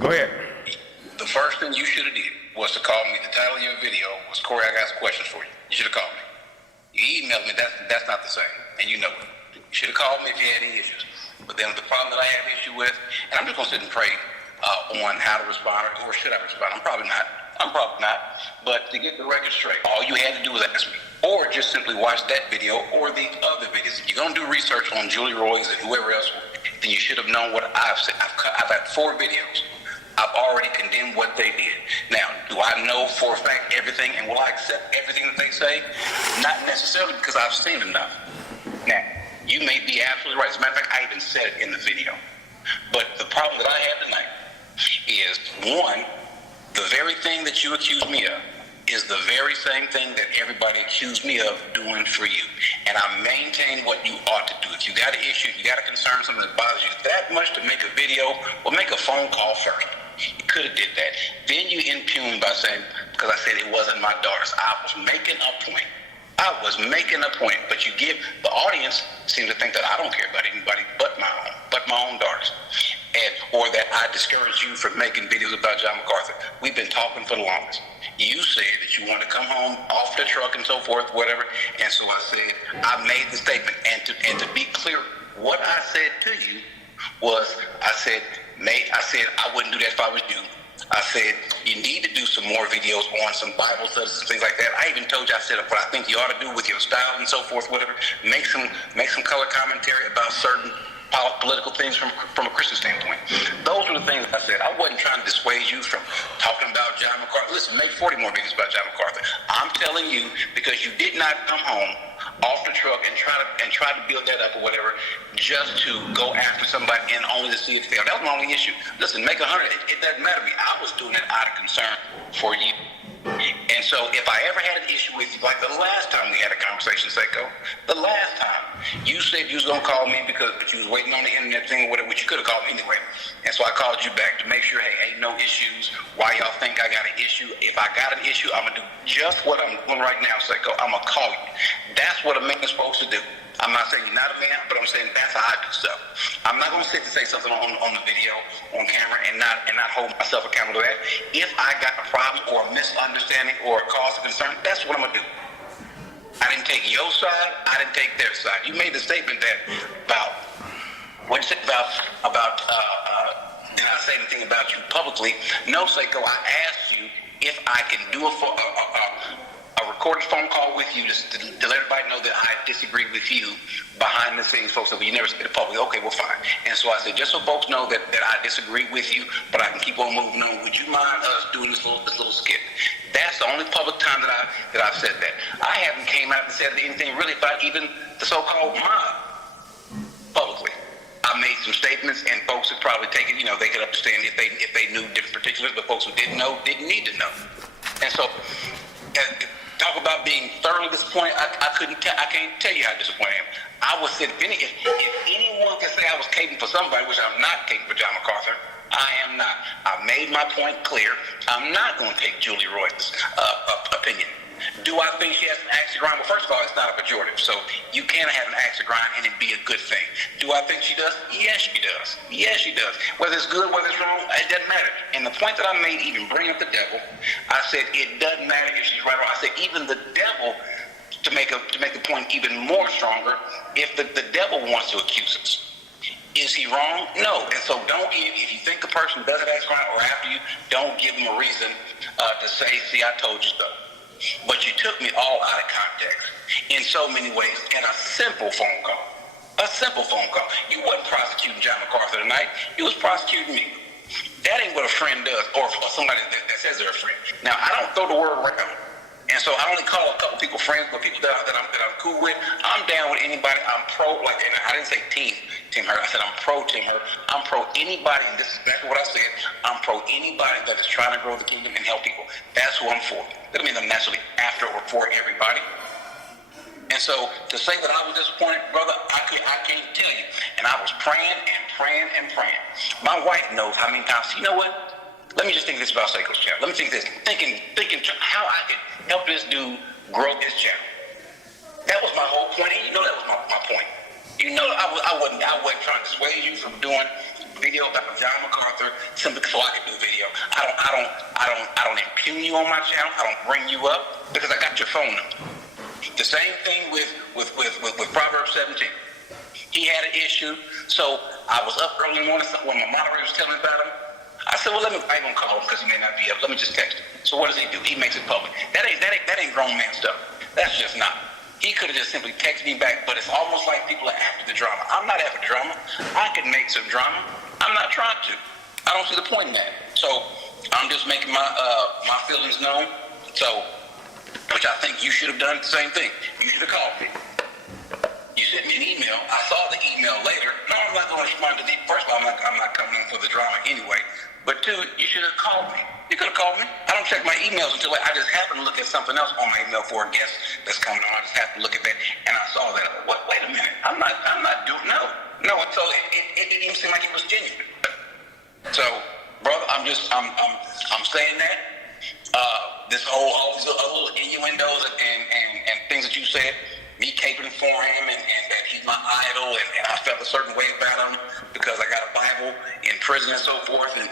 Go ahead. The first thing you should have did was to call me. The title of your video was, Corey, I got some questions for you. You should have called me. You emailed me, that's not the same, and you know it. You should have called me if you had any issues. But then the problem that I have issue with, and I'm just going to sit and pray on how to respond, or should I respond? I'm probably not. But to get the record straight, all you had to do was ask me. Or just simply watch that video or the other videos. If you're going to do research on Julie Roy's and whoever else, then you should have known what I've said. I've had 4 videos. I've already condemned what they did. Now, do I know for a fact everything, and will I accept everything that they say? Not necessarily, because I've seen enough. Now, you may be absolutely right. As a matter of fact, I even said it in the video. But the problem that I have tonight is, one, the very thing that you accuse me of is the very same thing that everybody accused me of doing for you. And I maintain what you ought to do. If you got an issue, if you got a concern, something that bothers you that much to make a video, well, make a phone call first. You could have did that. Then you impugn by saying, because I said it wasn't my daughter's. I was making a point. But you give, the audience seems to think that I don't care about anybody but my own daughters. Or that I discourage you from making videos about John MacArthur. We've been talking for the longest. You said that you wanted to come home off the truck and so forth, whatever. And so I said, I made the statement. And to be clear, what I said to you was, I said I wouldn't do that if I was you. I said, you need to do some more videos on some Bible studies and things like that. I even told you, I said, what I think you ought to do with your style and so forth, whatever. Make some color commentary about certain political things from a Christian standpoint. Those were the things I said. I wasn't trying to dissuade you from talking about John MacArthur. Listen, make 40 more videos about John MacArthur. I'm telling you, because you did not come home off the truck and try to build that up or whatever, just to go after somebody and only to see it fail. That was my only issue. Listen, make 100. It doesn't matter to me. I was doing that out of concern for you. And so if I ever had an issue with you, like the last time we had a conversation, Seiko, the last time, you said you was going to call me because you was waiting on the internet thing or whatever, which you could have called me anyway. And so I called you back to make sure, hey, ain't no issues. Why y'all think I got an issue? If I got an issue, I'm going to do just what I'm doing right now, Seiko. I'm going to call you. That's what a man is supposed to do. I'm not saying you're not a man, but I'm saying that's how I do stuff. I'm not going to sit and say something on the video, on camera, and not hold myself accountable to that. If I got a problem or a misunderstanding or a cause of concern, that's what I'm going to do. I didn't take your side. I didn't take their side. You made the statement that what you said about did I say anything about you publicly? No, Seiko, I asked you if I can do a recorded phone call with you just to let everybody know that I disagree with you behind the scenes. Folks said, well, you never said it publicly. Okay, well, fine. And so I said, just so folks know that I disagree with you, but I can keep on moving on. Would you mind us doing this little skit? That's the only public time that I've said that. I haven't came out and said anything really about even the so-called mob publicly. I made some statements, and folks would probably take it, they could understand if they knew different particulars, but folks who didn't know didn't need to know. And so, talk about being thoroughly disappointed. I can't tell you how disappointed I am. I was if anyone can say I was caping for somebody, which I'm not caping for John MacArthur, I am not. I made my point clear. I'm not going to take Julie Roy's opinion. Do I think she has an axe to grind? Well, first of all, it's not a pejorative, so you can have an axe to grind and it be a good thing. Do I think she does? Yes, she does. Yes, she does. Whether it's good, whether it's wrong, it doesn't matter. And the point that I made, even bringing up the devil, I said it doesn't matter if she's right or wrong. I said even the devil, to make the point even more stronger, if the devil wants to accuse us. Is he wrong? No. And so if you think a person does an axe to grind or after you, don't give them a reason to say, see, I told you so. But you took me all out of context in so many ways in a simple phone call. A simple phone call. You wasn't prosecuting John MacArthur tonight. You was prosecuting me. That ain't what a friend does, or somebody that says they're a friend. Now, I don't throw the word around. And so I only call a couple people friends, but people that I'm cool with. I'm down with anybody. I'm pro, and I didn't say Team Her. I said I'm pro Team Her. I'm pro anybody, and this is exactly what I said. I'm pro anybody that is trying to grow the kingdom and help people. That's who I'm for. That doesn't mean I'm naturally after or for everybody. And so to say that I was disappointed, brother, I can't tell you. And I was praying and praying and praying. My wife knows how many times. You know what? Let me just think this about Seiko's channel. Let me think this. Thinking how I could help this dude grow his channel. That was my whole point. And you know that was my point. You know I wasn't trying to dissuade you from doing video about John MacArthur simply so I can do a video. I don't impugn you on my channel. I don't bring you up because I got your phone number. The same thing with Proverbs 17. He had an issue, so I was up early in the morning when my moderator was telling me about him. I said, well, I ain't gonna call him because he may not be up. Let me just text him. So what does he do? He makes it public. That ain't grown man stuff. That's just not. He could have just simply texted me back, but it's almost like people are after the drama. I'm not after drama. I can make some drama. I'm not trying to. I don't see the point in that. So I'm just making my feelings known. So, which I think you should have done the same thing. You should have called me. You sent me an email. I saw the email later. No, I'm not going to respond to the. First of all, I'm not coming in for the drama anyway. But two, you should have called me. You could have called me. I don't check my emails until I just happen to look at something else on my email for a guest that's coming on. I just have to look at that, and I saw that. What? Wait a minute. I'm not doing no. So it didn't even seem like it was genuine. So, brother, I'm saying that. This all these little innuendos and things that you said. Me caping for him and that he's my idol and I felt a certain way about him because I got a Bible in prison and so forth and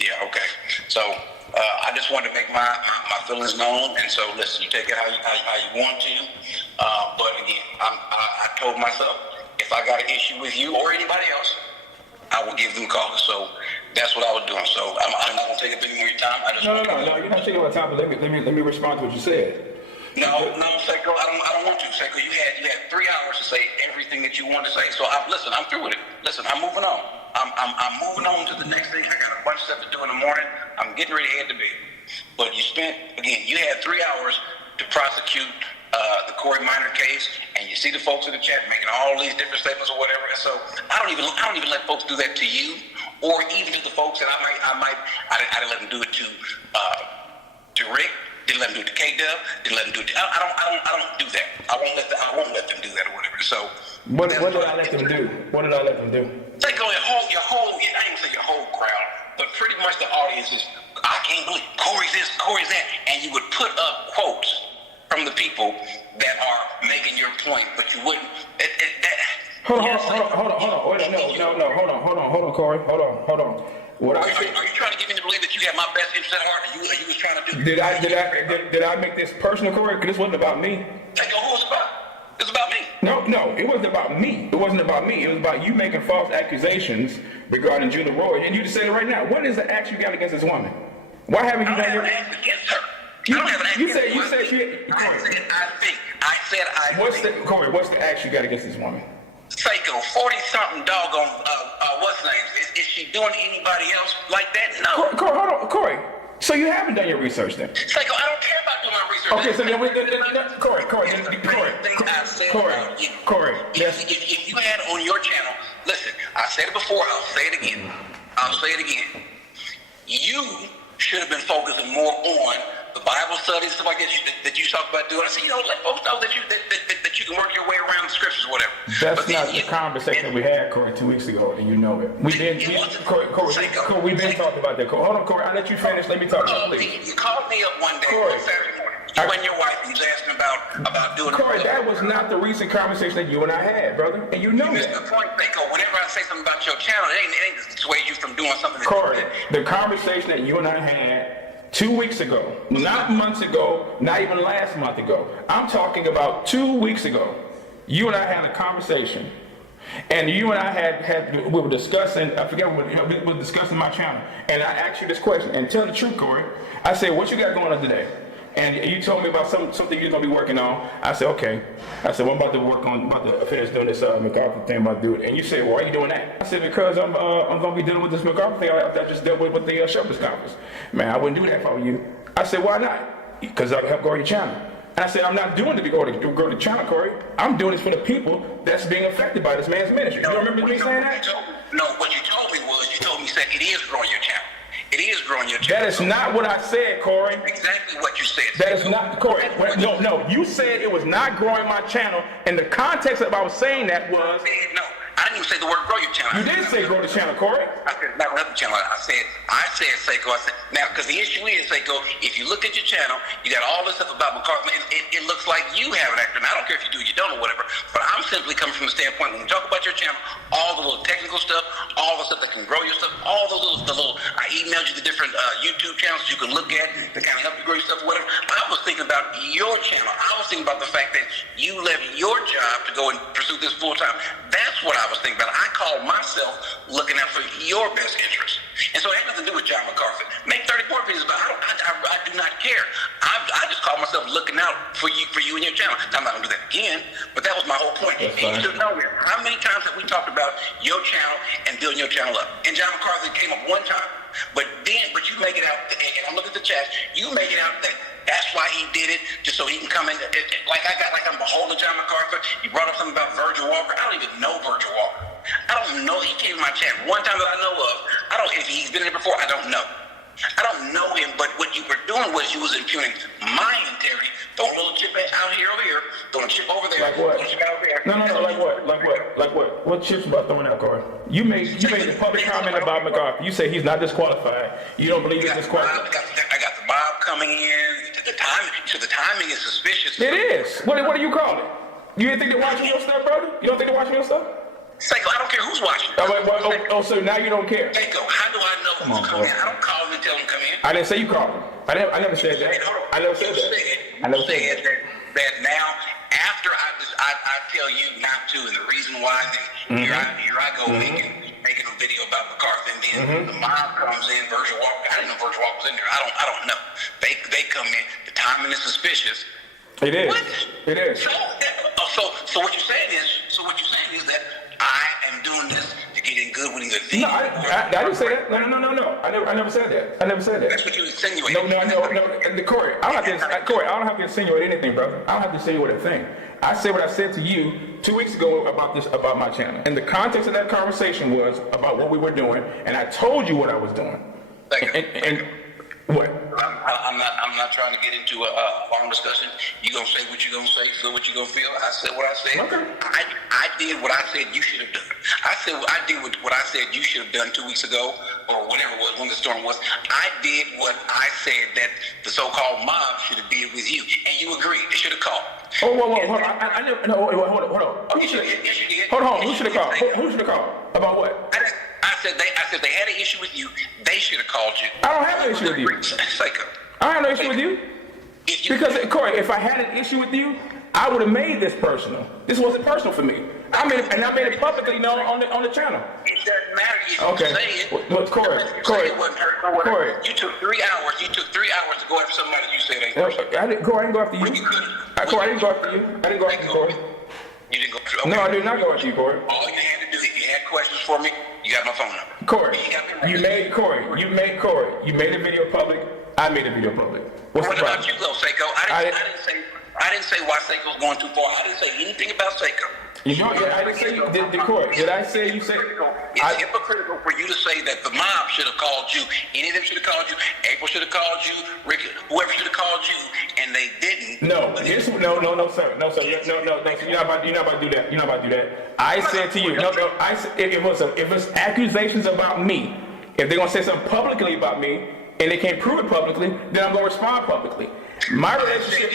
yeah, okay. So I just wanted to make my feelings known, and so listen, you take it how you want to. But again, I told myself if I got an issue with you or anybody else, I will give them a call. So that's what I was doing. So I'm not gonna take up any more of your time. No, you're not taking my time. But let me respond to what you said. No, Seiko, I don't want to. Seiko, you had 3 hours to say everything that you wanted to say. So listen, I'm through with it. Listen, I'm moving on. I'm moving on to the next thing. I got a bunch of stuff to do in the morning. I'm getting ready to head to bed. But you had 3 hours to prosecute the Corey Minor case, and you see the folks in the chat making all these different statements or whatever. And so I don't even let folks do that to you, or even to the folks that I didn't let them do it to Rick. Didn't let them do it to K-Dub. Didn't let them do it to, I don't do that. I won't let them do that or whatever. So what did I let them do? What did I let them do? Take on your whole, I didn't even say your whole crowd, but pretty much the audience is, I can't believe Corey's this, Corey's that, and you would put up quotes from the people that are making your point, but you wouldn't. Hold on. Wait, no, Corey. Hold on. Are you trying to get me to believe that you have my best interest at heart? Are you was trying to do? Did I make this personal, Corey? Because this wasn't about me. Take a whole spot. It's about me. No, it wasn't about me. It wasn't about me. It was about you making false accusations regarding Junior Roy. And you just said it right now. What is the act you got against this woman? Why haven't you done your? I don't have an act against her. I don't have an act against her. You said she. I think. Corey, what's the act you got against this woman? Psycho, 40-something doggone, what's her name? Is she doing anybody else like that? No. Corey, hold on, Corey. So you haven't done your research then? Psycho, I don't care about doing my research. Okay, so then Corey. Yes. If you had on your channel, listen, I said it before, I'll say it again. You should have been focusing more on the Bible studies, stuff like that you talk about doing. I said, let folks know that you can work your way around the scriptures or whatever. That's not the conversation we had, Corey, 2 weeks ago, and you know it. We've been talking about that. Hold on, Corey, I'll let you finish. Let me talk about it, please. You called me up one day on Saturday morning. You and your wife, you was asking about doing Corey, that was not the recent conversation that you and I had, brother, and you know that. You missed the point, Seiko. Whenever I say something about your channel, it ain't to dissuade you from doing something that Corey, the conversation that you and I had 2 weeks ago, not months ago, not even last month ago. I'm talking about 2 weeks ago. You and I had a conversation, and you and I we were discussing, I forget what, we were discussing my channel, and I asked you this question, and tell the truth, Corey. I said, what you got going on today? And you told me about something you're going to be working on. I said, okay. I said, well, I'm about to finish doing this MacArthur thing, I'm about to do it. And you said, well, why are you doing that? I said, because I'm going to be dealing with this MacArthur thing I just dealt with the Shepherd's Conference. Man, I wouldn't do that if I were you. I said, why not? Because I would help grow your channel. And I said, I'm not doing it to grow the channel, Corey. I'm doing this for the people that's being affected by this man's ministry. You remember me saying that? No, what you told me was, you said it is growing your channel. It is growing your channel. That is not what I said, Corey. Exactly what you said. That is not, Corey. No. You said it was not growing my channel, and the context of I was saying that was. No, I didn't even say the word grow your channel. You did say grow the channel, Corey. I said not another channel. I said Seiko. I said now because the issue is Seiko. If you look at your channel, you got all this stuff about MacArthur. It looks like you have an actor. And I don't care if you do, you don't, or whatever. But I'm simply coming from the standpoint when we talk about your channel, all the little technical stuff, all the stuff that can grow your stuff, all those little I emailed you the different YouTube channels that you can look at that kind of help you grow your stuff or whatever. I was thinking about your channel. I was thinking about the fact that you left your job to go and pursue this full time. That's what I was thinking about. I called myself looking out for your best interest. And so it had nothing to do with John MacArthur. Make 30 more videos, but I do not care. I just call myself looking out for you and your channel. Now, I'm not going to do that again, but that was my whole point. And you should know that. How many times have we talked about your channel and building your channel up? And John MacArthur came up one time. But you make it out, and I'm looking at the chat, you make it out that that's why he did it, just so he can come in. Like I'm beholden to John MacArthur. You brought up something about Virgil Walker. I don't even know Virgil Walker. I don't know. He came in my chat one time that I know of. If he's been in there before, I don't know. I don't know him, but what you were doing was you was impugning my integrity. Throwing a little chip out here over here, throwing a chip over there. Like what? Chip out there. No, like what? Like what? What chips about throwing out, Corey? You made a public comment about MacArthur. You say he's not disqualified. You don't believe he's disqualified. I got the mob coming in. The timing is suspicious. It is. What do you call it? You didn't think they're watching your stuff, brother? You don't think they're watching your stuff? Seiko, I don't care who's watching. So now you don't care. Seiko, how do I know who's coming in? I don't call them and tell them to come in. I didn't say you called them. I never said that. I never said that. I never said that now, after I tell you not to, and the reason why, then here I go making a video about MacArthur, and then the mob comes in, Virgil Walker. I didn't know Virgil Walker was in there. I don't know. They come in. The timing is suspicious. It is. What? It is. So what you're saying is that I am doing this to get in good with either thing. No, I didn't say that. No. I never said that. I never said that. That's what you insinuated. No. Corey, I don't have to insinuate anything, brother. I don't have to insinuate a thing. I said what I said to you 2 weeks ago about my channel. And the context of that conversation was about what we were doing, and I told you what I was doing. And what? I'm not trying to get into a long discussion. You gonna say what you gonna say, feel what you gonna feel. I said what I said. Okay. I did what I said you should have done. I did what I said you should have done 2 weeks ago, or whatever it was when the storm was. I did what I said that the so-called mob should have did with you, and you agreed. They should have called. Oh, hold on. I never. No, wait, hold on. Yes, you did. Hold on. Who should have called? Who should have called? About what? I said they had an issue with you. They should have called you. I don't have an issue with you. I have no issue with you. Because, Corey, if I had an issue with you, I would have made this personal. This wasn't personal for me. I made it publicly known on the channel. It doesn't matter if you say it. Well, Corey. You took 3 hours. You took 3 hours to go after somebody you said ain't personal. Corey, I didn't go after you. Corey, I didn't go after you. I didn't go after you, Corey. You didn't go after me. No, I did not go after you, Corey. All you had to do, if you had questions for me, you got my phone number. Corey, you made a video public. I made a video public. What's the problem? What about you though, Seiko? I didn't say why Seiko's going too far. I didn't say anything about Seiko. You know, I didn't say you did, Corey. Did I say you said? It's hypocritical for you to say that the mob should have called you. Any of them should have called you. April should have called you. Rick, whoever should have called you, and they didn't. No, sir. You're not about to do that. You're not about to do that. I said to you, I said if it was accusations about me, if they're gonna say something publicly about me, and they can't prove it publicly, then I'm gonna respond publicly. My relationship.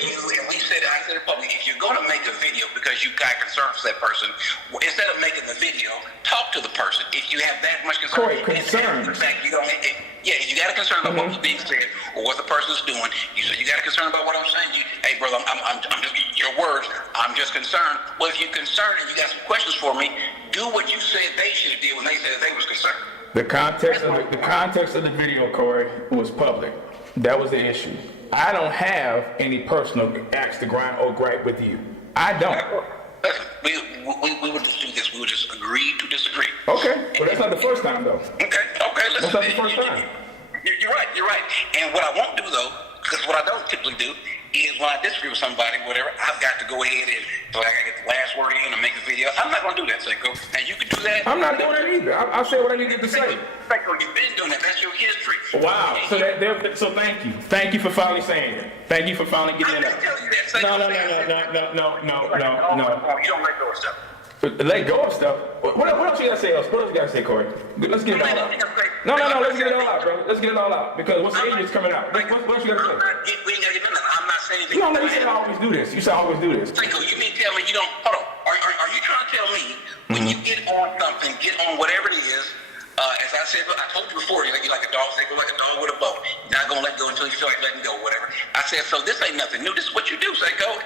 I said it publicly. If you're going to make a video because you got concern for that person, instead of making the video, talk to the person. If you have that much concern, Corey, concern. If you got a concern about what was being said or what the person's doing, you got a concern about what I'm saying. Hey, brother, I'm just your words. I'm just concerned. Well, if you're concerned and you got some questions for me, do what you said they should have did when they said they was concerned. The context of the video, Corey, was public. That was the issue. I don't have any personal acts to grind or gripe with you. I don't. We would just do this. We would just agree to disagree. Okay, but that's not the first time, though. Okay, listen. That's not the first time. You're right. And what I won't do, though, because what I don't typically do, is when I disagree with somebody, whatever, I've got to go ahead and so I gotta get the last word in and make a video. I'm not gonna do that, Seiko. And you can do that. I'm not doing it either. I'll say what I need to say. Seiko, you've been doing that. That's your history. Wow. So thank you. Thank you for finally saying it. Thank you for finally getting it up. No. You don't let go of stuff. Let go of stuff. What else you gotta say else? What else you gotta say, Corey? Let's get it all out. No. Let's get it all out, bro. Let's get it all out because what's the age is coming out. What else you gotta say? We ain't gotta get nothing. I'm not saying anything. You said I always do this. You said I always do this. Seiko, you mean tell me you don't? Hold on. Are you trying to tell me when you get on something, get on whatever it is, as I said, I told you before, you're like a dog, they go like a dog with a bone. You're not gonna let go until you feel like letting go, whatever. I said, so this ain't nothing new. This is what you do. Say, go.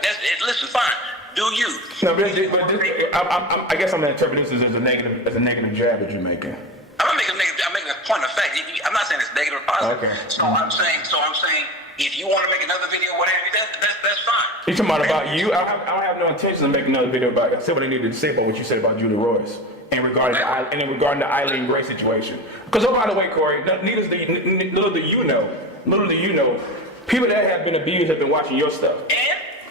Listen, fine. Do you? No, but I guess I'm interpreting this as a negative jab that you're making. I'm not making a negative. I'm making a point of fact. I'm not saying it's negative or positive. Okay. So I'm saying, if you want to make another video, whatever, that's fine. You're talking about you? I don't have no intention of making another video about it. I said what I needed to say about what you said about Julie Royce and regarding the Eileen Gray situation. Because, oh, by the way, Corey, little do you know, people that have been abused have been watching your stuff.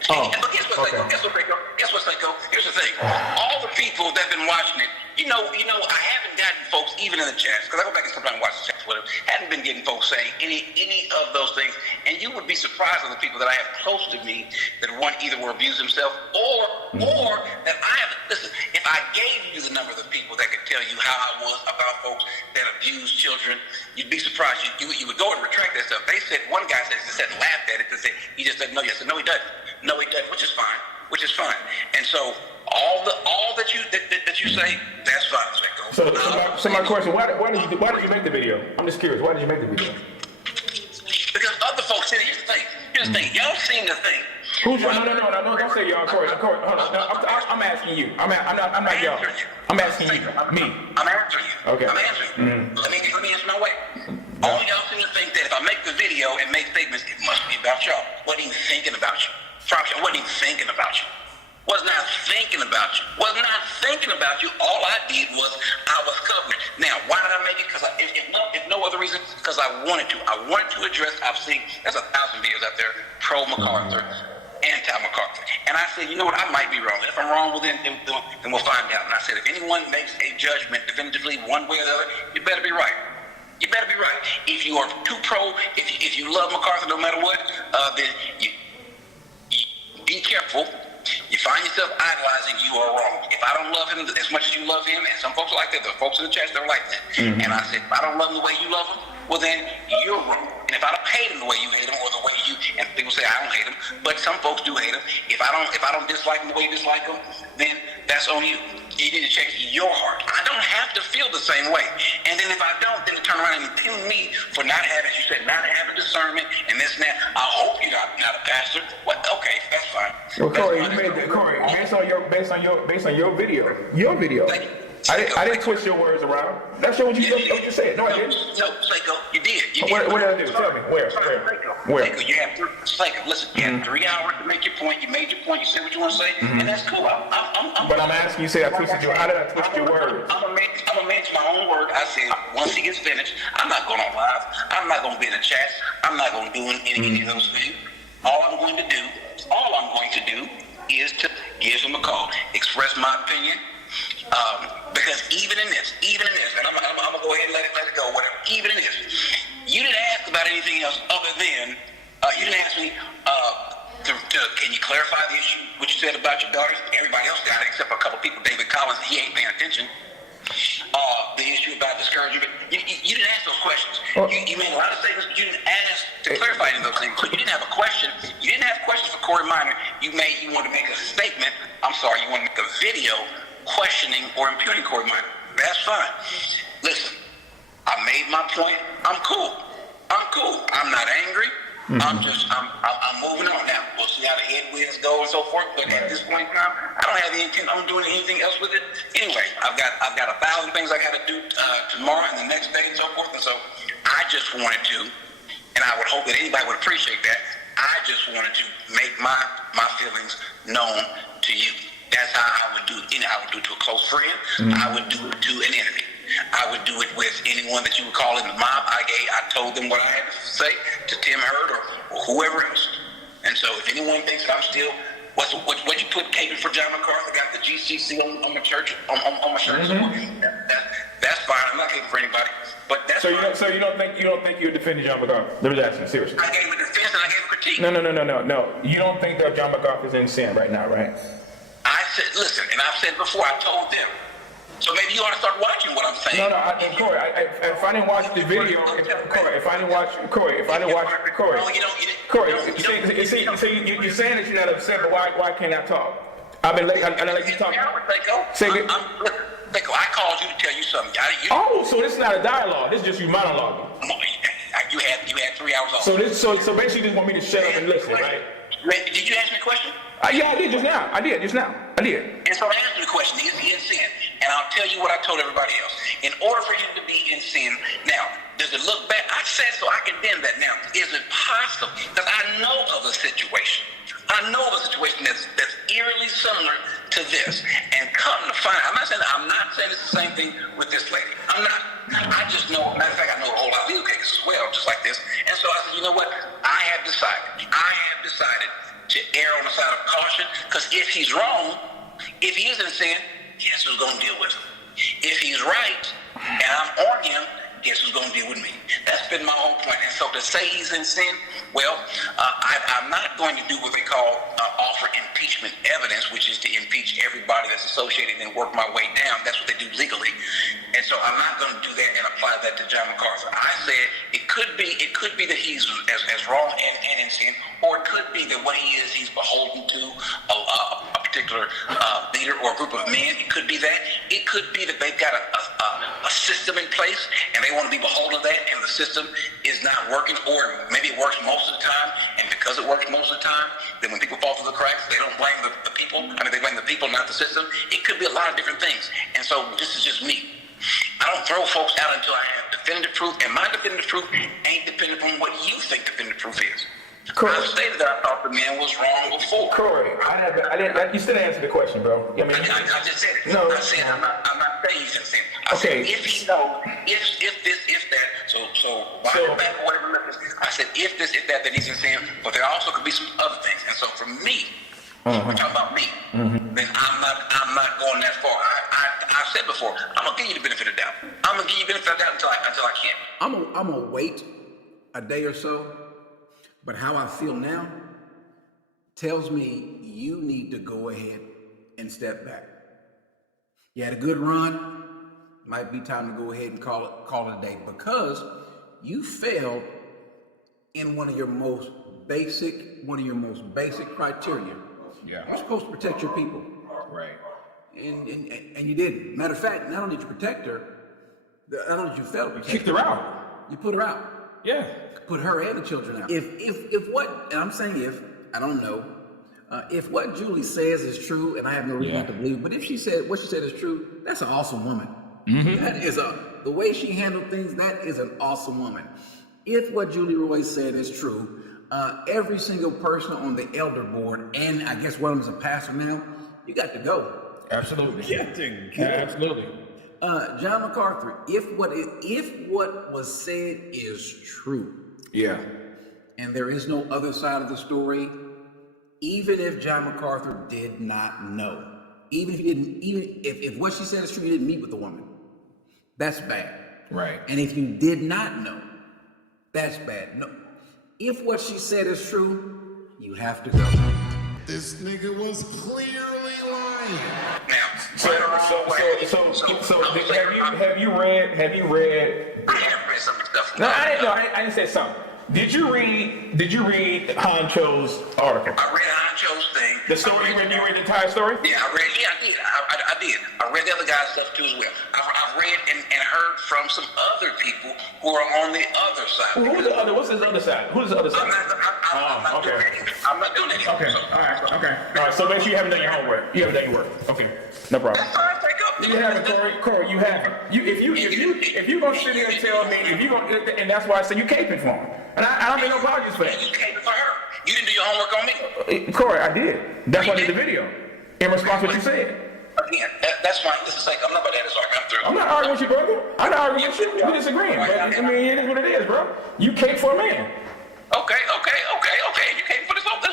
But guess what, Psycho? Here's the thing. All the people that have been watching it, you know, I haven't gotten folks, even in the chats, because I go back and sometimes watch the chats, whatever, hadn't been getting folks saying any of those things. And you would be surprised on the people that I have close to me that one either were abused themselves or that I have. Listen, if I gave you the number of the people that could tell you how I was about folks that abuse children, you'd be surprised. You would go and retract that stuff. They said, one guy said, laughed at it and said, he just said, no, yes, no, he doesn't. No, he doesn't, which is fine. And so all that you say, that's fine. So my question, why did you make the video? I'm just curious. Why did you make the video? Because other folks said, here's the thing. Y'all seen the thing. Who's y'all? No, don't say y'all, Corey. Hold on. I'm asking you. I'm not y'all. I'm asking you. Me. I'm answering you. Okay. I'm answering you. Let me answer my way. All y'all seem to think that if I make the video and make statements, it must be about y'all. Wasn't even thinking about you. I wasn't even thinking about you. Was not thinking about you. All I did was I was covering. Now, why did I make it? Because if no other reason, because I wanted to. I wanted to address. I've seen there's 1,000 videos out there pro MacArthur, anti MacArthur, and I said, you know what? I might be wrong. If I'm wrong, well then we'll find out. And I said, if anyone makes a judgment definitively one way or the other, you better be right. You better be right. If you are too pro, if you love MacArthur no matter what, then you be careful. You find yourself idolizing, you are wrong. If I don't love him as much as you love him, and some folks are like that, there are folks in the chat that are like that. And I said, if I don't love him the way you love him, well then you're wrong. And if I don't hate him the way you hate him, or the way you, and people say I don't hate him, but some folks do hate him. If I don't dislike him the way you dislike him, then that's on you. You need to check your heart. I don't have to feel the same way. And then if I don't, then turn around and impugn me for not having, as you said, not having discernment and this and that. I hope you're not a pastor. Well, okay, that's fine. Well, Corey, you made that, Corey, based on your video. I didn't twist your words around. That's what you said. No, I didn't. No, Psycho, you did. What did I do? Tell me. Where? Psycho, you have listen, you had 3 hours to make your point. You made your point. You said what you want to say, and that's cool. But I'm asking you, say I twisted your. How did I twist your words? I'm gonna mention my own word. I said once he gets finished, I'm not going on live. I'm not going to be in the chat. I'm not going to do any of those things. All I'm going to do is to give him a call, express my opinion. Because even in this, and I'm gonna go ahead and let it go, whatever. Even in this, you didn't ask about anything else other than you didn't ask me can you clarify the issue, what you said about your daughters? Everybody else got it except for a couple people. David Collins, he ain't paying attention. The issue about discouragement, you didn't ask those questions. You made a lot of statements, but you didn't ask to clarify any of those things. So you didn't have a question. You didn't have questions for Corey Minor. You wanted to make a statement. You want to make a video questioning or impugning Corey Minor. That's fine. Listen, I made my point. I'm cool. I'm not angry. I'm moving on now. We'll see how the headwinds go and so forth. But at this point in time, I don't have the intent of doing anything else with it. Anyway, I've got 1,000 things I got to do tomorrow and the next day and so forth. And so I just wanted to, and I would hope that anybody would appreciate that. I just wanted to make my feelings known to you. That's how I would do it. I would do it to a close friend. I would do it to an enemy. I would do it with anyone that you would call in the mob. I told them what I had to say to Tim Hurd or whoever else. And so if anyone thinks that I'm still, what you put caping for John MacArthur, got the GCC on my church, on my shirt. That's fine. I'm not caping for anybody. But that's fine. So you don't think you defended John MacArthur? Let me ask you seriously. I gave a defense and I gave a critique. No. You don't think that John MacArthur is in sin right now, right? I said, listen, and I've said before, I told them. So maybe you ought to start watching what I'm saying. Corey, if I didn't watch the video, Corey, you're saying that you're not upset, but why can't I talk? I've been let you talk. Beko, I called you to tell you something. So it's not a dialogue. It's just you monologuing. You had 3 hours off. So basically, you just want me to shut up and listen, right? Did you ask me a question? Yeah, I did just now. I did. And so I asked you the question, is he in sin? And I'll tell you what I told everybody else. In order for him to be in sin, now, does it look bad? I said so, I condemn that now. Is it possible? Because I know of a situation. I know of a situation that's eerily similar to this. And come to find, I'm not saying it's the same thing with this lady. I'm not. I just know, matter of fact, I know a whole lot of legal cases as well, just like this. And so I said, you know what? I have decided to err on the side of caution, because if he's wrong, if he is in sin, guess who's going to deal with him? If he's right, and I'm on him, guess who's going to deal with me? That's been my whole point. And so to say he's in sin, well, I'm not going to do what they call offer impeachment evidence, which is to impeach everybody that's associated and work my way down. That's what they do legally. And so I'm not going to do that and apply that to John MacArthur. I said it could be that he's as wrong and in sin, or it could be that what he is, he's beholden to a particular leader or a group of men. It could be that. It could be that they've got a system in place and they want to be beholden to that, and the system is not working, or maybe it works most of the time, and because it works most of the time, then when people fall through the cracks, they don't blame the people. They blame the people, not the system. It could be a lot of different things. And so this is just me. I don't throw folks out until I have definitive proof, and my definitive proof ain't dependent on what you think definitive proof is. Correct. I stated that I thought the man was wrong before. Correct. I didn't. You still didn't answer the question, bro. I just said it. No. I said I'm not saying he's innocent. I Okay. said if he knows, if this, if that. So back or whatever. I said if this, if that, then he's insane. But there also could be some other things. And so for me, we're talking about me. Then I'm not going that far. I've said before, I'm gonna give you the benefit of the doubt. I'm gonna give you the benefit of the doubt until I can't. I'm gonna wait a day or so, but how I feel now tells me you need to go ahead and step back. You had a good run. Might be time to go ahead and call it a day, because you failed in one of your most basic criteria. Yeah. You're supposed to protect your people. Right. And you didn't. Matter of fact, not only did you protect her, not only did you fail to protect Kicked her out. you put her out. Yeah. Put her and the children out. If what, and I'm saying if, I don't know, if what Julie says is true, and I have no reason to believe, but if what she said is true, that's an awesome woman. That is the way she handled things, that is an awesome woman. If what Julie Roy said is true, every single person on the elder board, and I guess one of them is a pastor now, you got to go. Absolutely. Absolutely. John MacArthur, if what was said is true, Yeah. and there is no other side of the story, even if John MacArthur did not know, even if what she said is true, you didn't meet with the woman, that's bad. Right. And if you did not know, that's bad. No, if what she said is true, you have to go. This nigga was clearly lying. Now, So have you read? I have read some stuff. No, I didn't say something. Did you read Honcho's article? I read Honcho's thing. The story, you read the entire story? Yeah, I did. I did. I read the other guy's stuff too as well. I've read and heard from some other people who are on the other side. Well, what's his other side? Who's the other side? I'm not doing anything. Okay. All right. So make sure you haven't done your homework. You haven't done your work. Okay. No problem. That's fine. Take up. You haven't, Corey. You haven't. If you gonna sit here and tell me, and that's why I say you caping for him, and I don't make no apologies for that. You came for her. You didn't do your homework on me. Corey, I did. That's why I did the video in response to what you said. Again, that's fine. This is like I'm not about to have this argument through. I'm not arguing with you, brother. I'm not arguing with you. We disagreeing. But I mean, it is what it is, bro. You cape for a man. Okay. You came for this woman.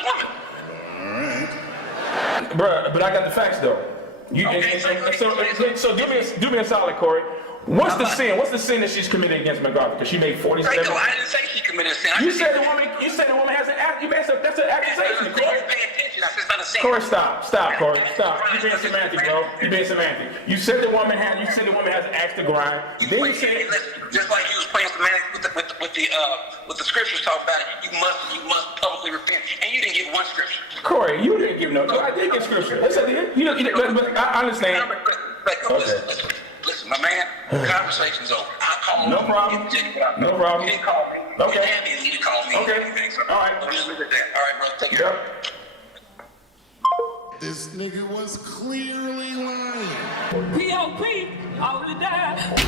Bruh, but I got the facts though. So do me a solid, Corey. What's the sin? What's the sin that she's committed against MacArthur? Because she made 47. I didn't say she committed a sin. You said the woman has an act. That's an accusation, Corey. Pay attention. I said it's not a sin. Corey, stop, Corey, stop. You're being semantic, bro. You're being semantic. You said the woman has an axe to grind. Then you said, just like you was playing semantic with the scriptures talk about it. You must publicly repent, and you didn't give one scripture. Corey, you didn't give no. I did give scripture. Yes, I did. But I understand. Listen, my man, the conversation's over. I'll call No you. problem. No problem. You didn't call me. Okay. You didn't need to call me. Okay. Anything, so All right. let's leave it there. All right, brother. Take care. Yep. This nigga was clearly lying. P.O.P. already died.